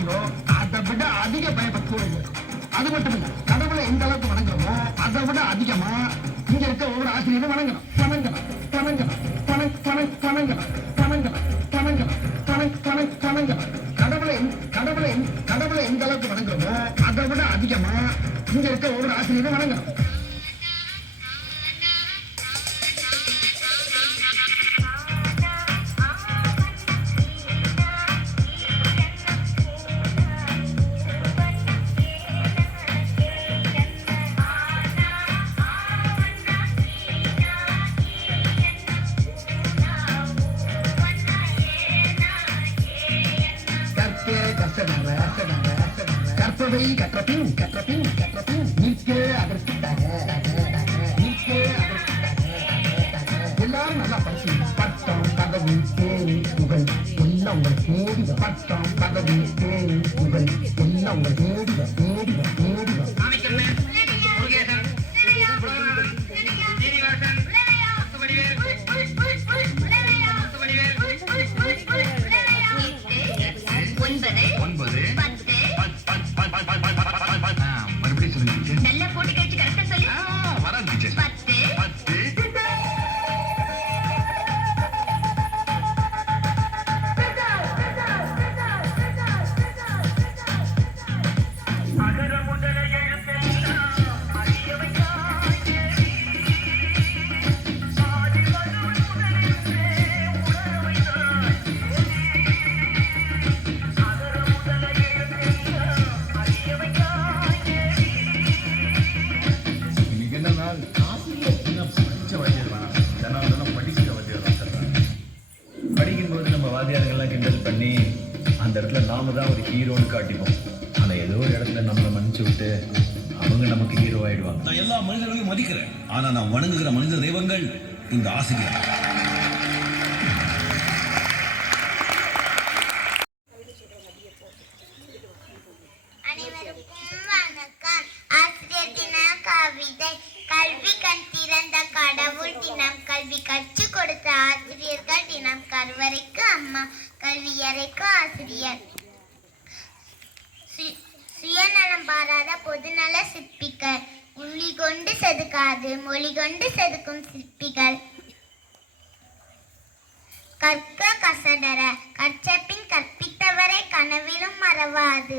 பயபக்தியோட அதை விட அதிக பயபக்தியோட அது மட்டும் இல்ல கடவுளை எந்த அளவுக்கு வணங்குறோமோ அதை விட அதிகமா இங்க இருக்க ஒவ்வொரு ஆசிரியரும் வணங்கணும். வணங்கணும். வணங்கணும். வணங் வணங் வணங்கணும். வணங்கணும். வணங்கணும். வணங் வணங் வணங்கணும். கடவுளை கடவுளை கடவுளை எந்த அளவுக்கு வணங்குறோமோ அதை விட அதிகமா இங்க இருக்க ஒவ்வொரு ஆசிரியரும் வணங்கணும். ஹீரோன்னு காட்டிப்போம். ஆனா ஏதோ ஒரு இடத்துல நம்மளை மன்னிச்சு விட்டு அவங்க நமக்கு ஹீரோ ஆயிடுவாங்க. நான் எல்லா மனிதர்களையும் மதிக்கிறேன். ஆனா நான் வணங்குகிற மனித தெய்வங்கள் இந்த ஆசிரியர். அனைவருக்கும் வணக்கம். ஆசிரியர் தின கவிதை கல்வி கண் திறந்த கடவுள் தினம். கல்வி கற்றுக் கொடுத்த ஆசிரியர்கள் தினம். கருவறைக்கு அம்மா கல்வியறைக்கு ஆசிரியர். சுயநலம் பாராத பொதுநல சிற்பிகள். உள்ளி கொண்டு செதுக்காது மொழி கொண்டு செதுக்கும் சிற்பிகள். கற்க கசடர கற்றப்பின் கற்பித்தவரை கனவிலும் மறவாது.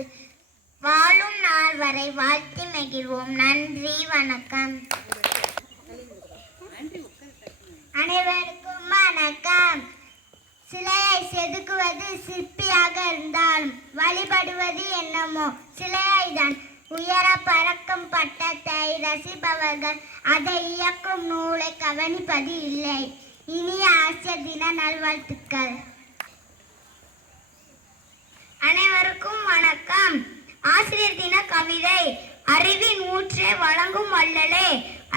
வாழும் நாள் வரை வாழ்த்தி மகிழ்வோம். நன்றி வணக்கம். அனைவருக்கும் வணக்கம். சிலையை செதுக்குவது சிற்பியாக இருந்தாலும் வழிபடுவது என்னமோ சிலையை தான் உயர பறக்கும் பட்டத்தை ரசிப்பவர்கள் அதை இயக்கும் நூலை கவனிப்பது இல்லை. இனிய ஆசிரியர் தின நல்வாழ்த்துக்கள். அனைவருக்கும் வணக்கம். ஆசிரியர் தின கவிதை அறிவின் ஊற்றே வழங்கும் வல்லலே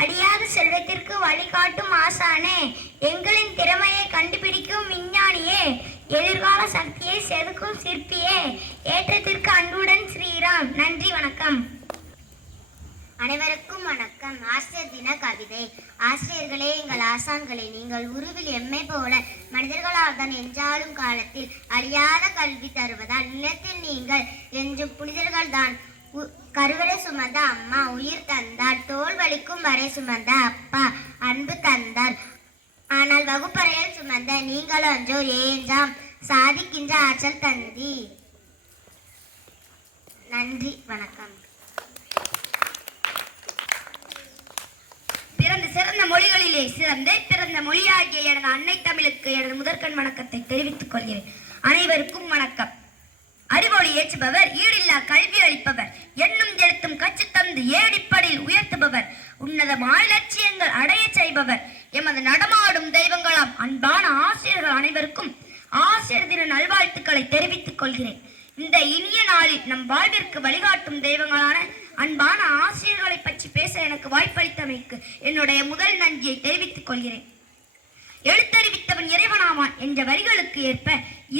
அடியாத செல்வத்திற்கு வழிகாட்டும் ஆசானே. எங்களின் திறமையை கண்டுபிடிக்கும் விஞ்ஞானியே. எதிர்கால சக்தியை செதுக்கும் சிற்பியே. ஏற்றத்திற்கு அன்புடன் ஸ்ரீராம். நன்றி வணக்கம். அனைவருக்கும் வணக்கம். ஆசிரியர் தின கவிதை. ஆசிரியர்களே எங்கள் ஆசான்களே நீங்கள் உருவில் எம்மை போல மனிதர்களால் தான் என்றாலும் காலத்தில் அழியாத கல்வி தருவதால் நிலத்தில் நீங்கள் என்றும் புனிதர்கள் தான் கருவறை சுமந்த அம்மா உயிர் தந்தார். தோல் வலிக்கும் வரை சுமந்த அப்பா அன்பு தந்தார். ஆனால் வகுப்பறையில் சுமந்த நீங்களும் அன்றோ ஏஞ்சாம். சாதிக்கின்ற ஆற்றல் தந்தி. நன்றி வணக்கம். பிறந்த சிறந்த மொழிகளிலே சிறந்த பிறந்த மொழியாகிய எனது அன்னை தமிழுக்கு எனது முதற்கண் வணக்கத்தை தெரிவித்துக் கொள்கிறேன். அனைவருக்கும் வணக்கம். ஏற்றுபவர் ஈடில்லா கல்வி அளிப்பவர். எண்ணும் எழுத்தும் கற்றுத் தந்து ஏடிப்படியில் உயர்த்துபவர். உன்னதமான லட்சியங்கள் அடையச் செய்பவர். எமது நடமாடும் தெய்வங்களாம் அன்பான ஆசிரியர்கள் அனைவருக்கும் ஆசிரியர் தின நல்வாழ்த்துக்களை தெரிவித்துக் கொள்கிறேன். இந்த இனிய நாளில் நம் வாழ்விற்கு வழிகாட்டும் தெய்வங்களான அன்பான ஆசிரியர்களை பற்றி பேச எனக்கு வாய்ப்பளித்தமைக்கு என்னுடைய முதல் நன்றியை தெரிவித்துக் கொள்கிறேன். எழுத்தறிவித்தவன் இறைவனாவான் என்ற வரிகளுக்கு ஏற்ப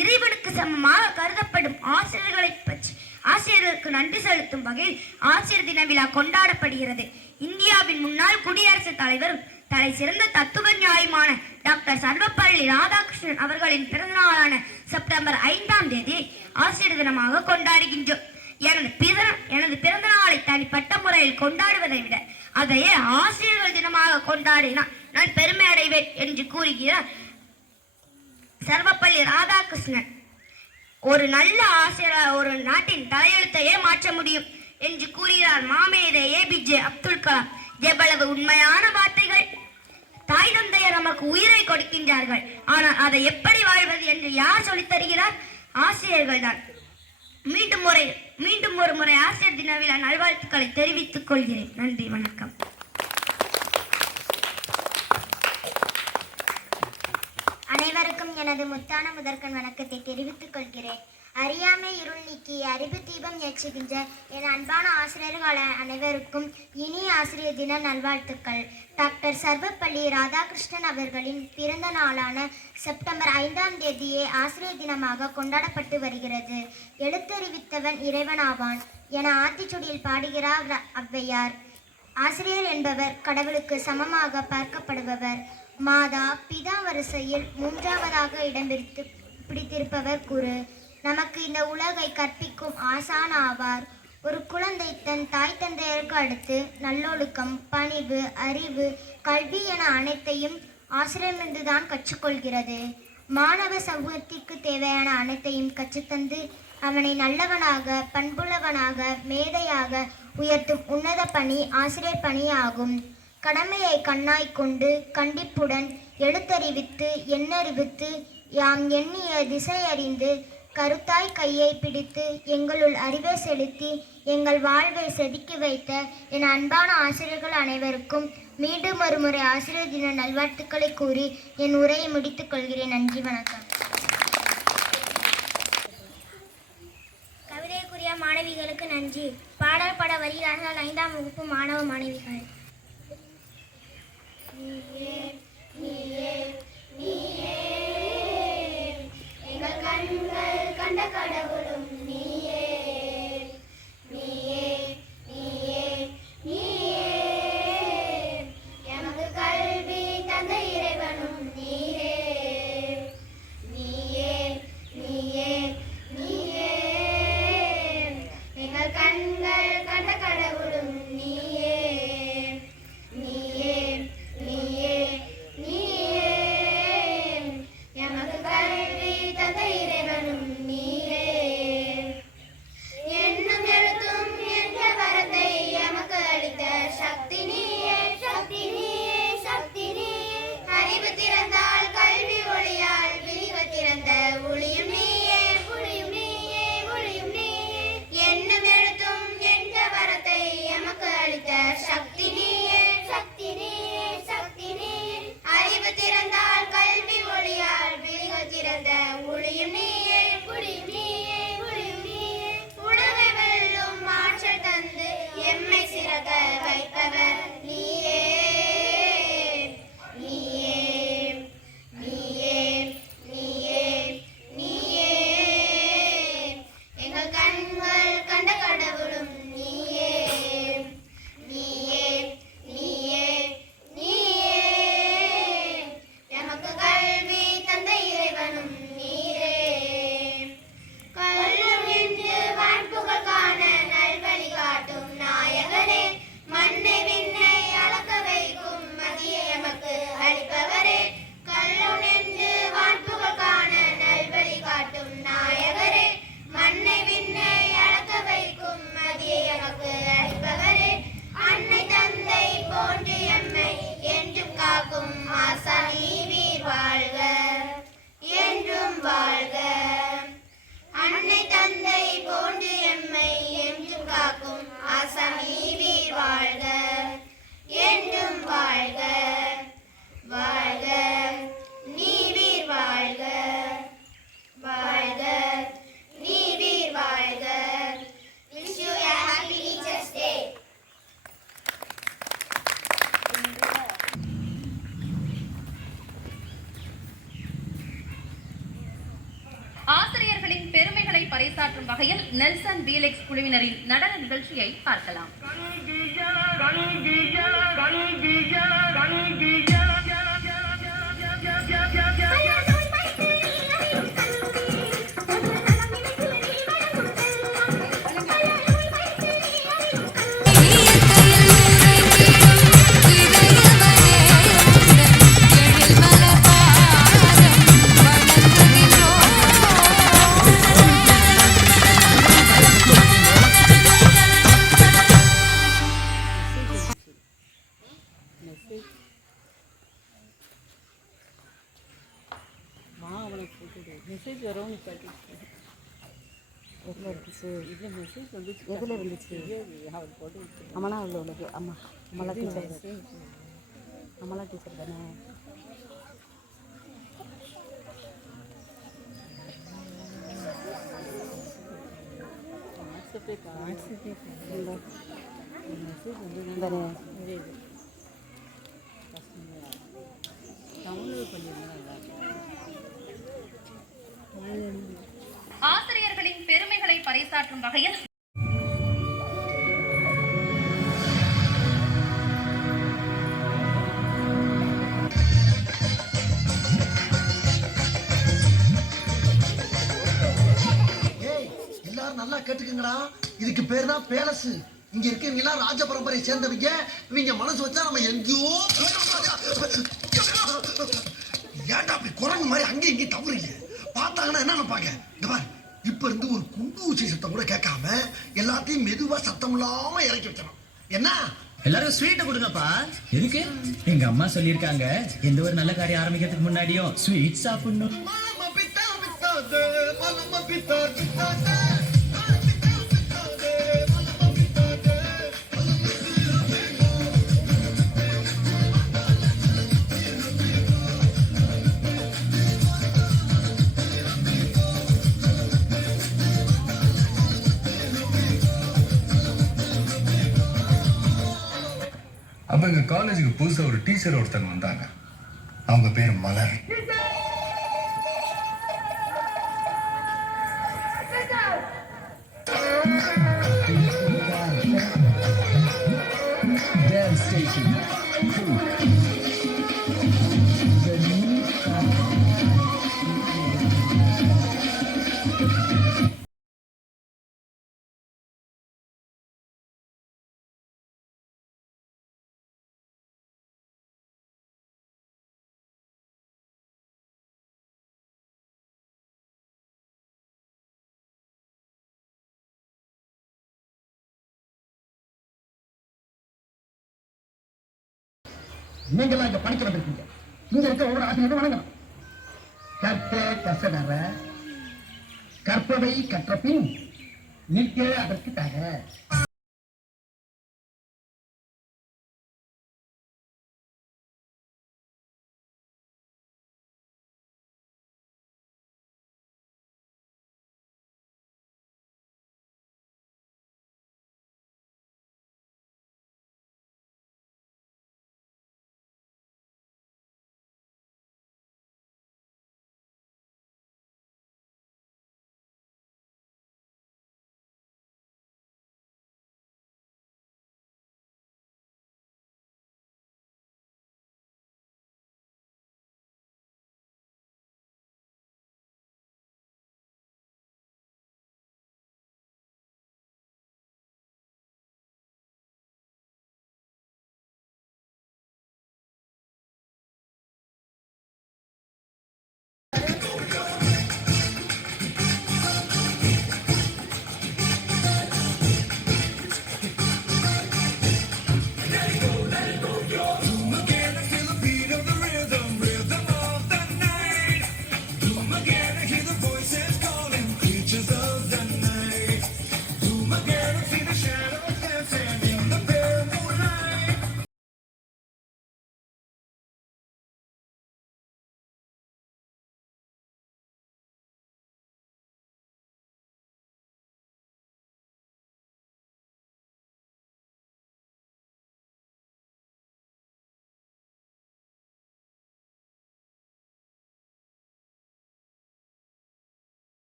இறைவனுக்கு சமமாக கருதப்படும் ஆசிரியர்களை பற்றி ஆசிரியர்களுக்கு நன்றி செலுத்தும் வகையில் ஆசிரியர் தின விழா கொண்டாடப்படுகிறது. இந்தியாவின் முன்னாள் குடியரசுத் தலைவர் தலை சிறந்த தத்துவ நியாயமான டாக்டர் சர்வப்பள்ளி ராதாகிருஷ்ணன் அவர்களின் பிறந்தநாளான செப்டம்பர் ஐந்தாம் தேதி ஆசிரியர் தினமாக கொண்டாடுகின்றோம். எனது பிற எனது பிறந்த நாளை தனிப்பட்ட முறையில் கொண்டாடுவதை விட அதையே ஆசிரியர்கள் தினமாக கொண்டாடினால் நான் பெருமை அடைவேன் என்று கூறுகிறார் சர்வப்பள்ளி ராதாகிருஷ்ணன் ஒரு நல்ல ஆசிரியர் ஒரு நாட்டின் தலையெழுத்தையே மாற்ற முடியும் என்று கூறுகிறார் மாமேதை ஏபிஜே அப்துல் கலாம். எவ்வளவு உண்மையான வார்த்தைகள். தாய் தந்தையர் நமக்கு உயிரை கொடுக்கின்றார்கள். ஆனால் அதை எப்படி வாழ்வது என்று யார் சொல்லித் தருகிறார்? ஆசிரியர்கள் தான் மீண்டும் முறை மீண்டும் ஒரு முறை ஆசிரியர் தின விழா நல்வாழ்த்துக்களை தெரிவித்துக் கொள்கிறேன். நன்றி வணக்கம். அனைவருக்கும் எனது முத்தான முதற்கண் வணக்கத்தை தெரிவித்துக் கொள்கிறேன். அறியாமை இருள் நீக்கி அறிவு தீபம் ஏற்றுகின்ற என் அன்பான ஆசிரியர்கள் அனைவருக்கும் இனி ஆசிரியர் தின நல்வாழ்த்துக்கள். டாக்டர் சர்வப்பள்ளி ராதாகிருஷ்ணன் அவர்களின் பிறந்த நாளான செப்டம்பர் ஐந்தாம் தேதியே ஆசிரியர் தினமாக கொண்டாடப்பட்டு வருகிறது. எழுத்தறிவித்தவன் இறைவனாவான் என ஆத்திச்சுடியில் பாடுகிறார் ர- ஔவையார் ஆசிரியர் என்பவர் கடவுளுக்கு சமமாக பார்க்கப்படுபவர். மாதா பிதா வரிசையில் மூன்றாவதாக இடம் பிடித்து பிடித்திருப்பவர் குரு. நமக்கு இந்த உலகை கற்பிக்கும் ஆசான் ஆவார். ஒரு குழந்தை தன் தாய் தந்தையருக்கு அடுத்து நல்லொழுக்கம் பணிவு அறிவு கல்வி என அனைத்தையும் ஆசிரியமிருந்துதான் கற்றுக்கொள்கிறது. மாணவ சமூகத்திற்கு தேவையான அனைத்தையும் கற்றுத்தந்து அவனை நல்லவனாக பண்புள்ளவனாக மேதையாக உயர்த்தும் உன்னத பணி ஆசிரியர் பணியாகும். கடமையை கண்ணாய் கொண்டு கண்டிப்புடன் எழுத்தறிவித்து எண்ணறிவித்து யாம் எண்ணிய திசையறிந்து கருத்தாய் கையை பிடித்து எங்களுள் அறிவை செலுத்தி எங்கள் வாழ்வை செதுக்கி வைத்த என் அன்பான ஆசிரியர்கள் அனைவருக்கும் மீண்டும் ஒரு முறை ஆசிரியர் தின நல்வாழ்த்துக்களை கூறி என் உரையை முடித்துக் கொள்கிறேன். நன்றி வணக்கம். கவிதைக்குரிய மாணவிகளுக்கு நன்றி. பாடல் பட வருகிறார்கள் ஐந்தாம் வகுப்பு மாணவ மாணவிகள். எங்கள் கண்ட கடவுளும் ஃபீலிக்ஸ் குழுவினரின் நடன நிகழ்ச்சியை பார்க்கலாம். மெசேஜ் வரும்னு கேட்டுச்சு எதில் இருந்துச்சு இது மெசேஜ் வந்து எதில் இருந்துச்சு அவர் போட்டு அமலா உள்ள உள்ளது அம்மா அமலா டீச்சர் அமலா டீச்சர் தானே மெசேஜ் வந்து தானே வகையில் ஏய் நல்லா கேட்டுக்கங்கடா. இதுக்கு பேர் தான் பேலஸ் இங்க இருக்கவங்க எல்லாம் ராஜ பரம்பரை சேர்ந்தவங்க. இவங்க மனசு வச்சா நம்ம எங்கேயோ ஏன்டா அப்படி குரங்கு மாதிரி அங்கேயும் இங்கேயும் தவறுங்க? பார்த்தாங்கன்னா என்ன நினைப்பாங்க இந்த பாரு. இப்ப இருந்து ஒரு குண்டு ஊசி சத்தம் கூட கேட்காம எல்லாத்தையும் மெதுவா சத்தம் இல்லாம இறக்கி வச்சணும் என்ன? எல்லாரும் ஸ்வீட்டை கொடுங்கப்பா. எதுக்கு? எங்க அம்மா சொல்லியிருக்காங்க. எந்த ஒரு நல்ல காரியம் ஆரம்பிக்கிறதுக்கு முன்னாடியும் ஸ்வீட் சாப்பிடணும். அப்போ எங்க காலேஜுக்கு புதுசா ஒரு டீச்சர் ஒருத்தங்க வந்தாங்க. அவங்க பேர் மலர். நீங்களாம் இங்க படிக்க வந்திருக்கீங்க. இங்க இருக்க ஒவ்வொரு ஆசிரியரும் வணங்கணும். கற்க கசடற கற்பவை கற்ற பின் நிற்க அதற்கு தக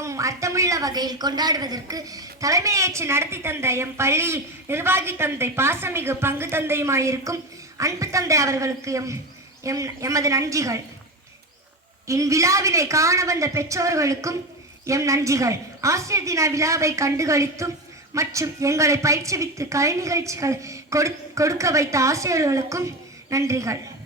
மிகவும் அர்த்தமுள்ள வகையில் கொண்டாடுவதற்கு தலைமையேற்று நடத்தி தந்த எம் பள்ளியில் நிர்வாகி தந்தை பாசமிகு பங்கு தந்தையுமாயிருக்கும் அன்பு தந்தை அவர்களுக்கு எம் எம் எமது நன்றிகள். இவ்விழாவினை காண வந்த பெற்றோர்களுக்கும் எம் நன்றிகள். ஆசிரியர் தின விழாவை கண்டுகளித்தும் மற்றும் எங்களை பயிற்றுவித்து கலை நிகழ்ச்சிகள் கொடு- கொடுக்க வைத்த ஆசிரியர்களுக்கும் நன்றிகள்.